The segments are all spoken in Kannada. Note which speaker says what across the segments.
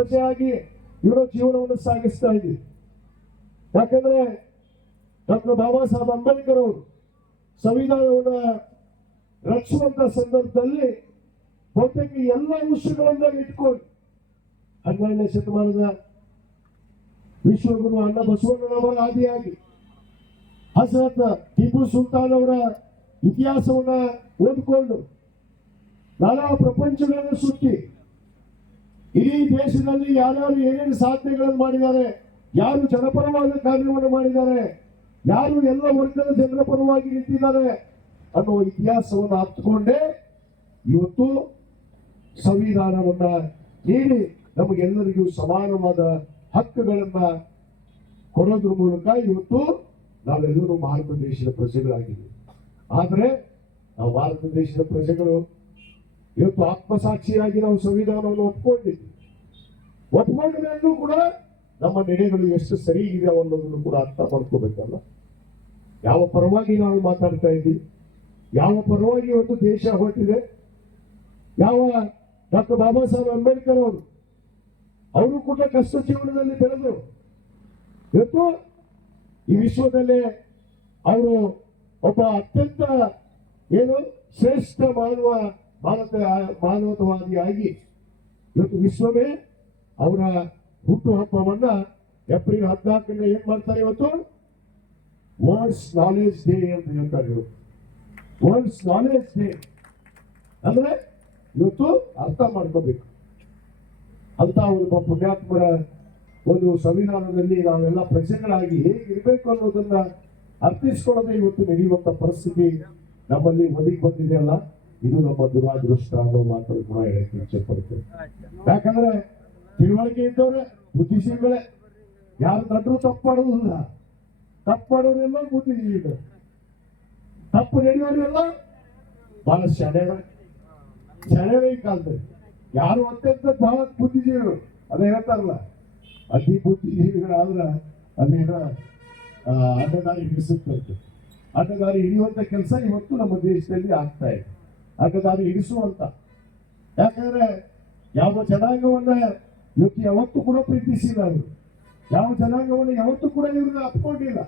Speaker 1: ಪ್ರಜೆಯಾಗಿ ಇವರ ಜೀವನವನ್ನು ಸಾಗಿಸ್ತಾ ಇದ್ದೀವಿ. ಯಾಕಂದ್ರೆ ಡಾಕ್ಟರ್ ಬಾಬಾ ಸಾಹೇಬ್ ಅಂಬೇಡ್ಕರ್ ಅವರು ಸಂವಿಧಾನವನ್ನ ರಚಿಸುವಂತ ಸಂದರ್ಭದಲ್ಲಿ ಬಹುತೇಕ ಎಲ್ಲ ವಿಷಯಗಳನ್ನ ಇಟ್ಕೊಂಡು ಹನ್ನೆರಡನೇ ಶತಮಾನದ ವಿಶ್ವಗುರು ಅಣ್ಣ ಬಸವಣ್ಣನವರ ಆದಿಯಾಗಿ ಹಸರತ್ ಟಿಪ್ಪು ಸುಲ್ತಾನ್ ಅವರ ಇತಿಹಾಸವನ್ನ ಓದಿಕೊಂಡು ನಾನಾ ಪ್ರಪಂಚಗಳನ್ನು ಸುತ್ತಿ ಇಡೀ ದೇಶದಲ್ಲಿ ಯಾರ್ಯಾರು ಏನೇನು ಸಾಧನೆಗಳನ್ನು ಮಾಡಿದ್ದಾರೆ, ಯಾರು ಜನಪರವಾದ ಕಾರ್ಯವನ್ನು ಮಾಡಿದ್ದಾರೆ, ಯಾರು ಎಲ್ಲ ವರ್ಗದ ಜನರ ಪರವಾಗಿ ನಿಂತಿದ್ದಾರೆ ಅನ್ನೋ ಇತಿಹಾಸವನ್ನು ಹತ್ಕೊಂಡೇ ಇವತ್ತು ಸಂವಿಧಾನವನ್ನ ನೀಡಿ ನಮಗೆಲ್ಲರಿಗೂ ಸಮಾನವಾದ ಹಕ್ಕುಗಳನ್ನ ಕೊಡೋದ್ರ ಮೂಲಕ ಇವತ್ತು ನಾವೆಲ್ಲರೂ ಭಾರತ ದೇಶದ ಪ್ರಜೆಗಳಾಗಿದ್ದೀವಿ. ಆದರೆ ನಾವು ಭಾರತ ದೇಶದ ಪ್ರಜೆಗಳು ಇವತ್ತು ಆತ್ಮಸಾಕ್ಷಿಯಾಗಿ ನಾವು ಸಂವಿಧಾನವನ್ನು ಒಪ್ಕೊಂಡಿದ್ವಿ. ಒಪ್ಕೊಂಡ ಮೇಲೂ ಕೂಡ ನಮ್ಮ ನಡೆಗಳು ಎಷ್ಟು ಸರಿ ಇದೆ ಅನ್ನೋದನ್ನು ಕೂಡ ಅರ್ಥ ಮಾಡ್ಕೋಬೇಕಲ್ಲ? ಯಾವ ಪರವಾಗಿ ನಾವು ಮಾತಾಡ್ತಾ ಇದ್ದೀವಿ? ಯಾವ ಪರವಾಗಿ ಇವತ್ತು ದೇಶ ಹೊರಟಿದೆ? ಯಾವ ಡಾಕ್ಟರ್ ಬಾಬಾ ಸಾಹೇಬ್ ಅಂಬೇಡ್ಕರ್ ಅವರು? ಅವರು ಕೂಡ ಕಷ್ಟ ಜೀವನದಲ್ಲಿ ಬೆಳೆದು ಇವತ್ತು ಈ ವಿಶ್ವದಲ್ಲೇ ಅವರು ಒಬ್ಬ ಅತ್ಯಂತ ಏನು ಶ್ರೇಷ್ಠ ಮಾನವ ಮಾನವ ಮಾನವತವಾದಿಯಾಗಿ ಇವತ್ತು ವಿಶ್ವವೇ ಅವರ ಹುಟ್ಟುಹಬ್ಬವನ್ನ ಏಪ್ರಿಲ್ ಹದಿನಾಲ್ಕರಿಂದ ಏನ್ ಮಾಡ್ತಾರೆ ಇವತ್ತು? ವರ್ಲ್ಡ್ಸ್ ನಾಲೆಜ್ ಡೇ ಅಂತ ಹೇಳ್ತಾರೆ ವರ್ಲ್ಡ್ಸ್ ನಾಲೆಜ್ ಡೇ ಅಂದ್ರೆ ಇವತ್ತು ಅರ್ಥ ಮಾಡ್ಕೋಬೇಕು. ಅಂತ ಒಬ್ಬ ಪುಣ್ಯಾತ್ಮರ ಒಂದು ಸಂವಿಧಾನದಲ್ಲಿ ನಾವೆಲ್ಲ ಪ್ರಜೆಗಳಾಗಿ ಹೇಗಿರ್ಬೇಕು ಅನ್ನೋದನ್ನ ಅರ್ಥಿಸ್ಕೊಳ್ಳೋದೇ ಇವತ್ತು ನಡೆಯುವಂತ ಪರಿಸ್ಥಿತಿ ನಮ್ಮಲ್ಲಿ ಒದಗಿ ಬಂದಿದೆ ಅಲ್ಲ? ಇದು ನಮ್ಮ ದುರಾದೃಷ್ಟ ಅನ್ನೋ ಮಾತ್ರ ಕೂಡ ಹೇಳಕ್ಕೆ ಇಚ್ಛೆ ಪಡ್ತೇವೆ ಯಾಕಂದ್ರೆ ತಿಳುವಳಿಕೆ ಇದ್ದವ್ರೆ ಬುದ್ಧಿಶೀಲಿಗಳೇ ಯಾರು ತಂದ್ರು ತಪ್ಪು ಮಾಡೋದಿಲ್ಲ ತಪ್ಪು ಮಾಡೋರೆಲ್ಲ ಬುದ್ಧಿಜೀವಿಗಳು. ತಪ್ಪು ನಡೆಯೋರೆಲ್ಲ ಬಹಳ ಶಡೇಣ ಶಾಣೆರೇ ಈ ಕಾಲದಲ್ಲಿ. ಯಾರು ಅತ್ಯಂತ ಬಹಳ ಬುದ್ಧಿಜೀವಿಗಳು. ಅದೇ ಹೇಳ್ತಾರಲ್ಲ ಅತಿ ಬುದ್ಧಿಜೀವಿಗಳಾದ್ರೆ ಅದೇನ ಅಡ್ಡದಾರಿ ಹಿಡಿಸುತ್ತಂತೆ ಅಡ್ಡದಾರಿ ಹಿಡಿಯುವಂತ ಕೆಲಸ ಇವತ್ತು ನಮ್ಮ ದೇಶದಲ್ಲಿ ಆಗ್ತಾ ಇದೆ. ಅಡ್ಡದಾರಿ ಇರಿಸುವಂತ ಯಾಕಂದ್ರೆ ಯಾವ ಜನಾಂಗವನ್ನ ಇವತ್ತು ಯಾವತ್ತೂ ಕೂಡ ಪ್ರೀತಿಸಿಲ್ಲ ಅವರು. ಯಾವ ಜನಾಂಗವನ್ನು ಯಾವತ್ತೂ ಕೂಡ ಇವ್ರನ್ನ ಅಪ್ಕೊಂಡಿಲ್ಲ?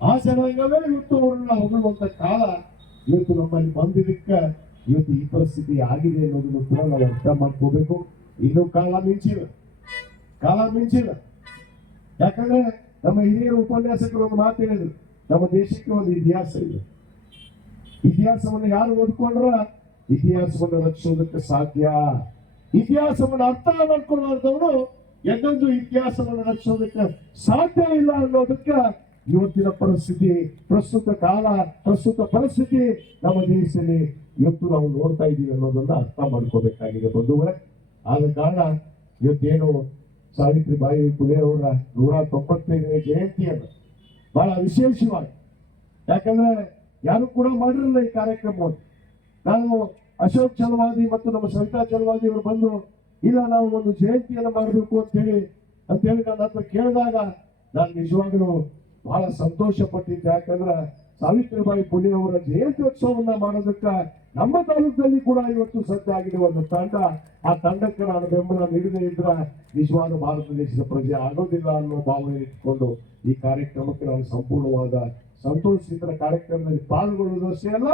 Speaker 1: ಆ ಜನಾಂಗವೇ ಇವತ್ತು ಅವ್ರನ್ನ ಹೊಗಳುವಂತ ಕಾಲ ಇವತ್ತು ನಮ್ಮಲ್ಲಿ ಬಂದಿದ್ದಕ್ಕೆ ಇವತ್ತು ಈ ಪರಿಸ್ಥಿತಿ ಆಗಿದೆ ಅನ್ನೋದನ್ನು ಕೂಡ ನಾವು ಅರ್ಥ ಮಾಡ್ಕೋಬೇಕು. ಇನ್ನು ಕಾಲ ಮಿಂಚಿಲ್ಲ. ಕಾಲ ಮಿಂಚಿಲ್ಲ. ಯಾಕಂದ್ರೆ ನಮ್ಮ ಹಿರಿಯರ ಉಪನ್ಯಾಸಕರು ಒಂದು ಮಾತು ಹೇಳಿದ್ರು, ನಮ್ಮ ದೇಶಕ್ಕೆ ಒಂದು ಇತಿಹಾಸ ಇದೆ. ಇತಿಹಾಸವನ್ನು ಯಾರು ಓದ್ಕೊಂಡ್ರ? ಇತಿಹಾಸವನ್ನು ರಚಿಸೋದಕ್ಕೆ ಸಾಧ್ಯ. ಇತಿಹಾಸವನ್ನು ಅರ್ಥ ಮಾಡ್ಕೊಳ್ಳಾರ್ದವರು ಎಂದೆಂದು ಇತಿಹಾಸವನ್ನು ರಚಿಸೋದಕ್ಕೆ ಸಾಧ್ಯ ಇಲ್ಲ ಅನ್ನೋದಕ್ಕೆ ಇವತ್ತಿನ ಪರಿಸ್ಥಿತಿ, ಪ್ರಸ್ತುತ ಕಾಲ, ಪ್ರಸ್ತುತ ಪರಿಸ್ಥಿತಿ ನಮ್ಮ ದೇಶದಲ್ಲಿ ಇವತ್ತು ನಾವು ನೋಡ್ತಾ ಇದ್ದೀವಿ ಅನ್ನೋದನ್ನ ಅರ್ಥ ಮಾಡ್ಕೋಬೇಕಾಗಿದೆ ಬಂಧುಗಳೇ. ಆದ ಕಾರಣ ಇವತ್ತೇನು ಸಾವಿತ್ರಿಬಾಯಿ ಪುಲೆ ಅವರ ನೂರ ತೊಂಬತ್ತೈದನೇ ಜಯಂತಿಯನ್ನು ಬಹಳ ವಿಶೇಷವಾಗಿ. ಯಾಕಂದ್ರೆ ಯಾರು ಕೂಡ ಮಾಡಿರಲಿಲ್ಲ ಈ ಕಾರ್ಯಕ್ರಮವನ್ನು. ನಾನು ಅಶೋಕ್ ಚಲವಾದಿ ಮತ್ತು ನಮ್ಮ ಸವಿತಾ ಚಲವಾದಿ ಅವರು ಬಂದು, ಇಲ್ಲ, ನಾವು ಒಂದು ಜಯಂತಿಯನ್ನು ಮಾಡಬೇಕು ಅಂತ ಹೇಳಿ ಅಂತ ಹೇಳಿ ನನ್ನ ಹತ್ರ ಕೇಳಿದಾಗ ನಾನು ನಿಜವಾಗ್ಲೂ ಬಹಳ ಸಂತೋಷ ಪಟ್ಟಿದ್ದೆ ಯಾಕಂದ್ರೆ ಸಾವಿತ್ರಿಬಾಯಿ ಪುಲೆ ಅವರ ಜಯಂತ್ಯೋತ್ಸವವನ್ನ ಮಾಡೋದಕ್ಕ ನಮ್ಮ ತಾಲೂಕಿನಲ್ಲಿ ಕೂಡ ಇವತ್ತು ಸಜ್ಜಾಗಿದೆ ಒಂದು ತಂಡ. ಆ ತಂಡಕ್ಕೆ ನಾನು ಬೆಂಬಲ ನೀಡದೇ ಇದ್ರ ನಿಜವಾದ ಭಾರತ ದೇಶದ ಪ್ರಜೆ ಆಗೋದಿಲ್ಲ ಅನ್ನೋ ಭಾವನೆ ಇಟ್ಕೊಂಡು ಈ ಕಾರ್ಯಕ್ರಮಕ್ಕೆ ನಾನು ಸಂಪೂರ್ಣವಾದ ಸಂತೋಷಿತರ ಕಾರ್ಯಕ್ರಮದಲ್ಲಿ ಪಾಲ್ಗೊಳ್ಳುವುದು ಅಷ್ಟೇ ಅಲ್ಲ?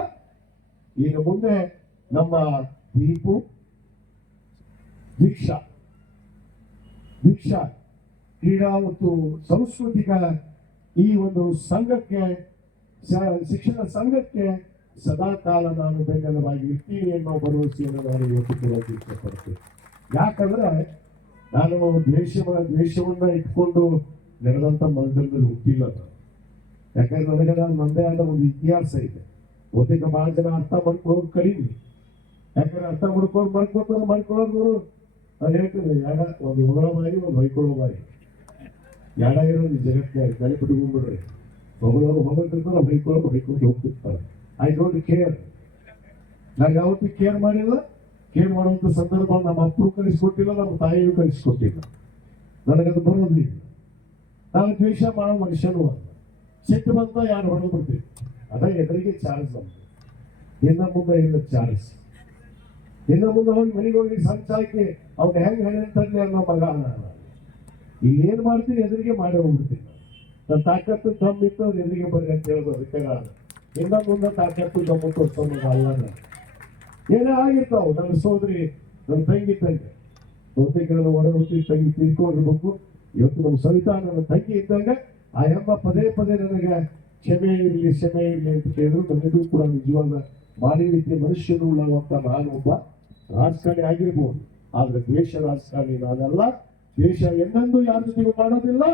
Speaker 1: ಈಗ ಮುಂದೆ ನಮ್ಮ ದೀಪು, ದೀಕ್ಷಾ. ದೀಕ್ಷಾ, ಕ್ರೀಡಾ ಮತ್ತು ಸಾಂಸ್ಕೃತಿಕ ಈ ಒಂದು ಸಂಘಕ್ಕೆ ಶಿಕ್ಷಣ ಸಂಘಕ್ಕೆ ಸದಾ ಕಾಲ ನಾನು ಬೆಂಬಲವಾಗಿ ಇರ್ತೀನಿ ಅನ್ನೋ ಭರವಸೆಯನ್ನು ನಾನು ಇವತ್ತು ಇಷ್ಟಪಡ್ತೀನಿ. ಯಾಕಂದ್ರೆ ನಾನು ದ್ವೇಷ ದ್ವೇಷವನ್ನ ಇಟ್ಕೊಂಡು ನಡೆದಂತ ಮನದಲ್ಲಿ ಹುಟ್ಟಿಲ್ಲ ನಾನು. ಯಾಕಂದ್ರೆ ನನಗೆ ನಾನು ನನ್ನದೇ ಆದ ಒಂದು ಇತಿಹಾಸ ಇದೆ. ಬಹುತೇಕ ಬಹಳ ಜನ ಅರ್ಥ ಮಾಡ್ಕೊಳ್ಳೋದು ಕಲೀನಿ ಯಾಕಂದ್ರೆ ಅರ್ಥ ಮಾಡ್ಕೊಂಡು ಮಾಡ್ಕೊಂಡು ಮಾಡ್ಕೊಳ್ಳೋದು ನಾನು ಹೇಳ್ತೀನಿ ಯಾಡ, ಒಂದು ಹೊಗಳ ಬಾರಿ ಒಂದು ಹೊಯ್ಕೊಳ್ಳೋ ಬಾರಿ ಯಾಡ ಇರೋದು ಜಗತ್ತಿನ ತಲೆ ಬಿಟ್ಕೊಂಡ್ಬಿಡ್ರಿ. ಹೊಗಳೋರು ಹೊಗಳಿರ್ತಾರೆ ಹೊಯ್ಕೊಳ್ಳೋರು ಹೊಯ್ಕೊಂಡು ಹೋಗ್ತಿರ್ತಾರೆ. ಐ ಡೋಂಟ್ ಕೇರ್ ನಾನು ಯಾವತ್ತೂ ಕೇರ್ ಮಾಡಿಲ್ಲ. ಕೇರ್ ಮಾಡುವಂಥ ಸಂದರ್ಭ ನಮ್ಮ ಅಪ್ಪರು ಕಲಿಸ್ಕೊಟ್ಟಿಲ್ಲ ನಮ್ಮ ತಾಯಿಯೂ ಕಲಿಸ್ಕೊಟ್ಟಿಲ್ಲ ನನಗದು ಬರೋದಿಲ್ಲ. ನಾನು ದ್ವೇಷ ಮಾಡೋ ಮನುಷ್ಯನು ಅಲ್ಲ. ಸಿಟ್ಟು ಬಂತ ಯಾರು ಹೊಡೆದು ಬಿಡ್ತೀವಿ ಅದ ಎದುರಿಗೆ ಚಾರ್ಜ್ ಬಂತು. ಇನ್ನ ಮುಂದೆ ಇಲ್ಲ ಚಾರ್ಜ್? ಇನ್ನ ಮುಂದೆ ಹೋಗಿ ಮನೆಗೆ ಹೋಗಿ ಸಂಚಾಕಿ ಅವ್ನ ಹೆಂಗ್ ಹೇಳಿ ಅನ್ನೋ ಮಗ ಇಲ್ಲಿ ಏನ್ ಮಾಡ್ತೀನಿ ಎದುರಿಗೆ ಮಾಡಿ ಹೋಗ್ಬಿಡ್ತೀನಿ. ನನ್ನ ತಾಕತ್ತು ತಮ್ಮಿತ್ತು ಅದು ಎದುರಿಗೆ ಬರ್ರಿ ಅಂತ ಹೇಳೋದು ಅದಕ್ಕೆ ನಾನು. ಇನ್ನ ಮುಂದೆ ತಾಕತ್ತು ತಮ್ಮ ತೋರಿಸೋ ಮಗ ಅಲ್ಲ ಏನೇ ಆಗಿರ್ತಾವ, ನನ್ನ ಸೋದರಿ, ನನ್ನ ತಂಗಿ ತಂಗಿ ಬಹುತೇಕ ಕೆಲವು ಹೊರಗುತ್ತಿ ತಂಗಿ ತಿಳ್ಕೊಂಡಿರ್ಬೇಕು ಇವತ್ತು ನಮ್ಮ ಸವಿತಾ ನನ್ನ ತಂಗಿ ಇದ್ದಂಗೆ ಆ ಎಂಬ ಪದೇ ಪದೇ ನನಗೆ ಕ್ಷಮೆ ಇರಲಿ ಕ್ಷಮೆ ಇರಲಿ ಅಂತ ಕೇಳಿದ್ರು. ನನಗೂ ಕೂಡ ನಿಜವಾದ ರೀತಿಯ ಮನುಷ್ಯನು ಉಳ್ಳವಂತ ನಾನು ಒಬ್ಬ ರಾಜಕಾರಣಿ ಆಗಿರ್ಬೋದು. ಆದ್ರೆ ದೇಶ ರಾಜಕಾರಣಿ ನಾನಲ್ಲ. ದೇಶ ಎಂದೆಂದೂ ಯಾರ ಜೊತೆಗೂ ಮಾಡೋದಿಲ್ಲ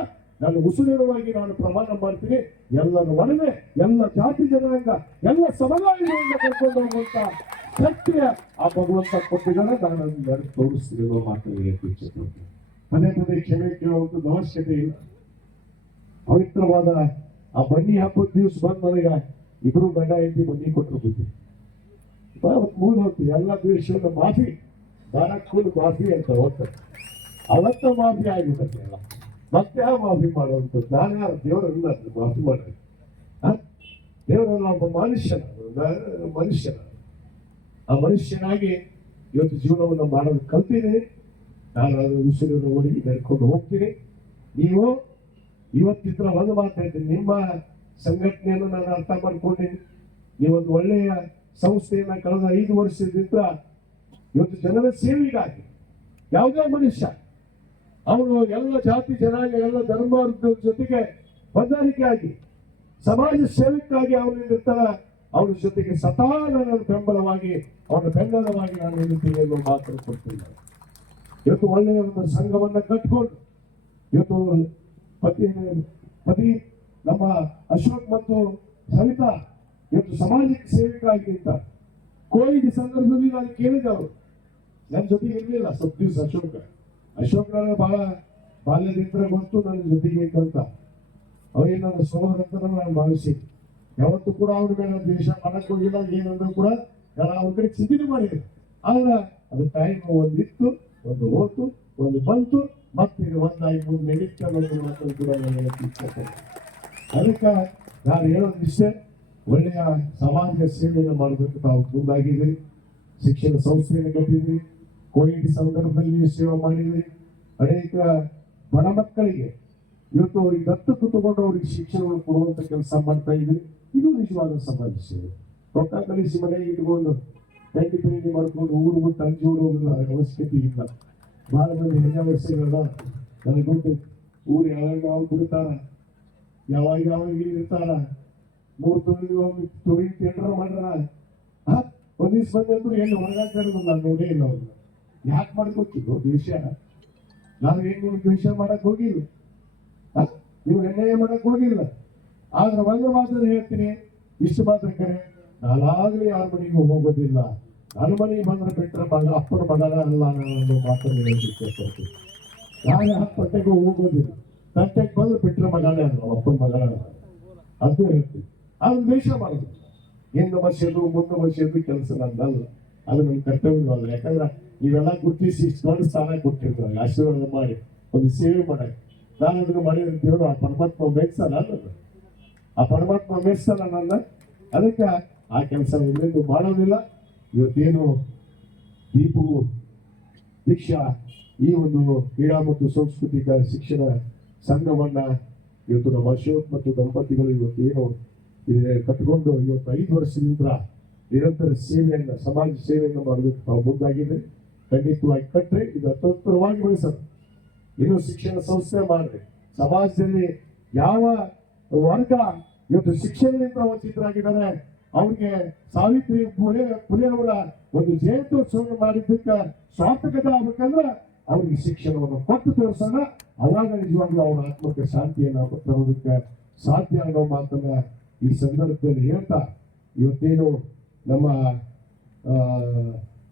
Speaker 1: ನಾನು ಉಸುರಿರುವಾಗಿ ನಾನು ಪ್ರಮಾಣ ಮಾಡ್ತೀನಿ. ಎಲ್ಲರ ಒಡನೆ ಎಲ್ಲ ಜಾತಿ ಜನಾಂಗ, ಎಲ್ಲ ಸಮುದಾಯಗಳಿಂದ ಕರ್ಕೊಂಡು ಹೋಗುವಂತ ಶಕ್ತಿಯ ಆ ಭಗವಂತ ಕೊಟ್ಟಿದ್ದಾನೆ. ನಾನು ಅದನ್ನು ತೋರಿಸ್ತಿರೋ ಮಾತ್ರ ಪದೇ ಪದೇ ಕ್ಷಮೆ ಕೇಳುವಂಥದ್ದು ಅವಶ್ಯಕತೆ ಇಲ್ಲ. ಪವಿತ್ರವಾದ ಆ ಬನ್ನಿ ಹಬ್ಬದ ದಿವಸ ಬಂದ್ ನನಗೆ ಇಬ್ರು ಗಂಡ ಹೆಂಡತಿ ಬನ್ನಿ ಕೊಟ್ಟರು ಬುದ್ಧಿ ಮೂಲ ಹೋಗ್ತೀವಿ. ಎಲ್ಲ ದ್ವೇಷವನ್ನು ಮಾಫಿ. ದಾನಕ್ಕೂ ಮಾಫಿ ಅಂತ ಹೋಗ್ತಾರೆ. ಅವತ್ತ ಮಾಫಿ ಆಗಿಬಿಟ್ಟೆ ಎಲ್ಲ ಮತ್ತೆ ಮಾಫಿ ಮಾಡುವಂಥದ್ದು? ನಾನು ಯಾರು? ದೇವರಲ್ಲ ಮಾಫಿ ಮಾಡೋದು? ದೇವರಲ್ಲ ಒಬ್ಬ ಮನುಷ್ಯನ. ಮನುಷ್ಯನ. ಆ ಮನುಷ್ಯನಾಗಿ ಇವತ್ತು ಜೀವನವನ್ನು ಮಾಡೋದು ಕಲ್ತಿದ್ದೀನಿ ನಾನು ಅದು ಉಸಿರಿನ ಓಡಿ ನಡ್ಕೊಂಡು ಹೋಗ್ತೀನಿ. ನೀವು ಇವತ್ತಿದ್ರ ಒಂದು ಮಾತಾಡ್ತೀನಿ ನಿಮ್ಮ ಸಂಘಟನೆಯನ್ನು ನಾನು ಅರ್ಥ ಮಾಡ್ಕೊಂಡಿದ್ದೀನಿ. ನೀವೊಂದು ಒಳ್ಳೆಯ ಸಂಸ್ಥೆಯನ್ನ ಕಳೆದ ಐದು ವರ್ಷದಿಂದ ಇವತ್ತು ಜನರ ಸೇವೆಗಾಗಿ ಯಾವುದೇ ಮನುಷ್ಯ ಅವನು ಎಲ್ಲ ಜಾತಿ, ಜನಾಂಗ, ಎಲ್ಲ ಧರ್ಮ ಜೊತೆಗೆ ಹೊಂದಾಣಿಕೆ ಸಮಾಜ ಸೇವೆಗಾಗಿ ಅವನು ಇರ್ತಾರ ಅವನ ಜೊತೆಗೆ ಸದಾ ನನ್ನ ಬೆಂಬಲವಾಗಿ ಅವನ ಬೆಂಬಲವಾಗಿ ನಾನು ನಿಲ್ತೀನಿ ಅನ್ನೋ ಮಾತನ್ನು ಕೊಡ್ತೀನಿ. ಇವತ್ತು ಒಳ್ಳೆಯ ಒಂದು ಸಂಘವನ್ನ ಕಟ್ಕೊಂಡು, ಇವತ್ತು ಪತಿ ಪತಿ, ನಮ್ಮ ಅಶೋಕ್ ಮತ್ತು ಸವಿತಾ ಇವತ್ತು ಸಮಾಜಕ್ಕೆ ಸೇವೆಗಾಗಿ ಅಂತ. ಕೋವಿಡ್ ಸಂದರ್ಭದಲ್ಲಿ ನಾನು ಕೇಳಿದೆ ಅವರು. ನನ್ನ ಜೊತೆಗೆ ಇರಲಿಲ್ಲ, ಸ್ವಲ್ಪ ದಿವಸ ಅಶೋಕ್. ಅಶೋಕ್ ನನಗೆ ಬಹಳ ಬಾಲ್ಯದಿಂದ ಬಂತು ನನ್ನ ಜೊತೆಗೆ ಇದ್ದಂತ ಅವರೇ ನನ್ನ ಸೋದರ ಅಂತ ನಾನು ಭಾವಿಸಿ. ಯಾವತ್ತೂ ಕೂಡ ಅವ್ರ ಮೇಲೆ ದ್ವೇಷ ಮಾಡಕ್ ಹೋಗಿಲ್ಲ, ಏನಂದ್ರೂ ಕೂಡ ನಾನು ಅವ್ರ ಕಡೆ ಚಿಂತನೆ ಮಾಡಿದೆ. ಆದ್ರೆ ಅದು ಟೈಮ್ ಒಂದಿತ್ತು, ಒಂದು ಹೋತು, ಒಂದು ಬಂತು. ಮತ್ತೆ ಇದು ಒಂದಾಗಿ ಮುಂದೆ ನಡೀತಾ ಅನ್ನೋದು ಮಾತನ್ನು ಕೂಡ ನಾನು ಅದಕ್ಕೆ ನಾನು ಹೇಳೋದು ಇಷ್ಟೇ, ಒಳ್ಳೆಯ ಸಮಾಜ ಸೇವೆಯನ್ನು ಮಾಡೋದಕ್ಕೆ ತಾವು ಮುಂದಾಗಿದ್ದೀರಿ ಶಿಕ್ಷಣ ಸಂಸ್ಥೆಯನ್ನು ಕಟ್ಟಿದ್ರಿ ಕೋವಿಡ್ ಸಂದರ್ಭದಲ್ಲಿ ಸೇವೆ ಮಾಡಿದ್ರಿ ಅನೇಕ ಬಡ ಮಕ್ಕಳಿಗೆ ಇವತ್ತು ಅವ್ರಿಗೆ ದತ್ತು ತಗೊಂಡು ಅವ್ರಿಗೆ ಶಿಕ್ಷಣವನ್ನು ಕೊಡುವಂತ ಕೆಲಸ ಮಾಡ್ತಾ ಇದ್ರಿ. ಇದು ನಿಜವಾದ ಸಮಾಜ ಸೇವೆ. ರೊಕ್ಕ ಕಲಿಸಿ ಮನೆಗೆ ಇಟ್ಕೊಂಡು ಪೆಂಡಿ ಪೇಟಿ ಮಾಡ್ಕೊಂಡು ಊರು ಬಿಟ್ಟು ಅಂಜಿ ಊರು ಹೋಗೋದು ಅದರ ಅವಶ್ಯಕತೆ ಇಲ್ಲ. ಬಹಳ ಮಂದಿ ಹೆಣ್ಣೆ ವರ್ಷಗಳಲ್ಲ ನನಗೆ ಗೊತ್ತು, ಊರು ಯಾವಾಗ ಯಾವಾಗ ಬಿಡ್ತಾರ ಯಾವಾಗ ಯಾವಾಗ ಇರ್ತಾರ ಮೂರು ತೊಳಿ ಒಮ್ಮೆ ತೊಳಿ ಟೆಂಡರ್ ಮಾಡ್ರ ಒಂದಿವ್ಸ ದಿವ್ಸ ಬಂದೆ ಅಂದ್ರು ಎಲ್ಲಿ ಹೊರಗಾಕಿರೋದು ನಾನು ನೋಡೇ ಇಲ್ಲ ಅವ್ರನ್ನ ಯಾಕೆ ಮಾಡ್ಕೊತಿದ್ರು ದ್ವೇಷ. ನಾನು ಏನ್ ನಿಮ್ಗೆ ದ್ವೇಷ ಮಾಡಕ್ ಹೋಗಿಲ್ಲ? ನೀವು ಅನ್ಯಾಯ ಮಾಡಕ್ ಹೋಗಿಲ್ಲ. ಆದ್ರೆ ಒಂದು ಮಾತ್ರ ಹೇಳ್ತೀನಿ. ಇಷ್ಟು ಮಾತ್ರ ಕರೆ. ನಾನಾಗ್ಲೂ ಯಾರ ಮನೆಗೂ ಹೋಗೋದಿಲ್ಲ. ನನ್ನ ಬಂದ್ರೆ ಬಿಟ್ಟರೆ ಮಗ ಅಪ್ಪನ ಮಗನ ಅಲ್ಲ ನಾನು ಮಾತನ್ನು ನಾನು ಹತ್ತು ಗಂಟೆಗೂ ಹೋಗೋದಿಲ್ಲ ಗಂಟೆಗೆ ಬಂದ್ರೆ ಬಿಟ್ಟರೆ ಮಗನೇ ಅಲ್ಲ, ಅಪ್ಪನ ಮಗನ ಅದು ಹೇಳ್ತೀವಿ ಅದು ದ್ವೇಷ ಮಾಡಿದ್ರು. ಹಿಂದೆ ಬಸ್ಸದು ಮುಂದೆ ಬಸ್ಸದು ಕೆಲಸ ನಂದಲ್ಲ ಅದು ನನ್ನ ಕರ್ತವ್ಯ ಯಾಕಂದ್ರೆ ನೀವೆಲ್ಲ ಗುರುತಿಸಿ ಇಷ್ಟು ದೊಡ್ಡ ಸ್ಥಾನ ಕೊಟ್ಟಿರ್ತಾರೆ. ಆಶೀರ್ವಾದ ಮಾಡಿ, ಒಂದು ಸೇವೆ ಮಾಡಕ್ಕೆ ನಾನು ಅದನ್ನು ಮಾಡಿದ್ರೆ ದೇವರು ಆ ಪರಮಾತ್ಮ ಮೆಚ್ಚಲ್ಲ ಅನ್ನೋದು. ಆ ಪರಮಾತ್ಮ ಮೆಚ್ಚಲ್ಲ ನನ್ನ ಅದಕ್ಕೆ ಆ ಕೆಲಸ ಇನ್ನೆಂದು ಮಾಡೋದಿಲ್ಲ. ಇವತ್ತೇನು ದೀಪು, ದೀಕ್ಷಾ ಈ ಒಂದು ಕ್ರೀಡಾ ಮತ್ತು ಸಾಂಸ್ಕೃತಿಕ ಶಿಕ್ಷಣ ಸಂಘವನ್ನ ಇವತ್ತು ನಮ್ಮ ಅಶೋಕ್ ಮತ್ತು ದಂಪತಿಗಳು ಇವತ್ತೇನು ಕಟ್ಕೊಂಡು ಇವತ್ತು ಐದು ವರ್ಷದಿಂದ ನಿರಂತರ ಸೇವೆಯನ್ನ, ಸಮಾಜ ಸೇವೆಯನ್ನು ಮಾಡೋದಕ್ಕೆ ನಾವು ಮುಂದಾಗಿದೆ ಖಂಡಿತವಾಗಿ ಕಟ್ಟರೆ ಇದು ಅತೋತ್ತರವಾಗಿ ಬೆಳೆಸೋದು. ಇನ್ನು ಶಿಕ್ಷಣ ಸಂಸ್ಥೆ ಮಾಡ್ರಿ ಸಮಾಜದಲ್ಲಿ ಯಾವ ವರ್ಗ ಇವತ್ತು ಶಿಕ್ಷಣದಿಂದ ವಂಚಿತರಾಗಿದ್ದಾರೆ ಅವ್ರಿಗೆ ಸಾವಿತ್ರಿ ಪುಲೆ ಪುಲೆ ಒಂದು ಜಯಂತ್ಯೋತ್ಸವವನ್ನು ಮಾಡಿದ್ದಕ್ಕೆ ಸಾರ್ಥಕತೆ ಆಗ್ಬೇಕಂದ್ರೆ ಅವ್ರಿಗೆ ಶಿಕ್ಷಣವನ್ನು ಕೊಟ್ಟು ತೋರಿಸೋಣ. ಅವಾಗ ನಿಜವಾಗ್ಲೂ ಅವ್ರ ಆತ್ಮಕ್ಕೆ ಶಾಂತಿಯನ್ನು ತರೋದಕ್ಕೆ ಸಾಧ್ಯ ಅನ್ನೋ ಮಾತನ್ನ ಈ ಸಂದರ್ಭದಲ್ಲಿ ಹೇಳ್ತಾ, ಇವತ್ತೇನು ನಮ್ಮ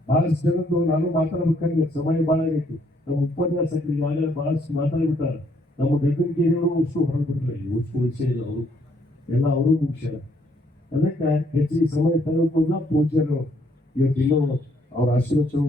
Speaker 1: ಬಹಳಷ್ಟು ಜನದ್ದು ನಾನು ಮಾತಾಡ್ಬೇಕಂದ್ರೆ ಸಮಯ ಬಹಳ ಆಗೈತಿ. ನಮ್ಮ ಉಪನ್ಯಾಸಕರು ಈಗಾಗಲೇ ಬಹಳಷ್ಟು ಮಾತಾಡ್ಬಿಟ್ಟಾರೆ. ನಮ್ಮ ಗದ್ದನಗೇರಿಯವರು ಹೊರಗೆ ಹೊರಬಿಟ್ರೆ ಇವು ವಿಷಯ ಇಲ್ಲ. ಅವರು ಎಲ್ಲ ಅವರು ಮುಖ್ಯ. ಅದಕ್ಕೆ ಹೆಚ್ಚಿಗೆ ಸಮಯ ತೆಗೆದುಕೊಂಡ ಪೂಜ್ಯರು ಇವತ್ತು ಇನ್ನೂ ಅವ್ರ ಆಶೀರ್ವಚನ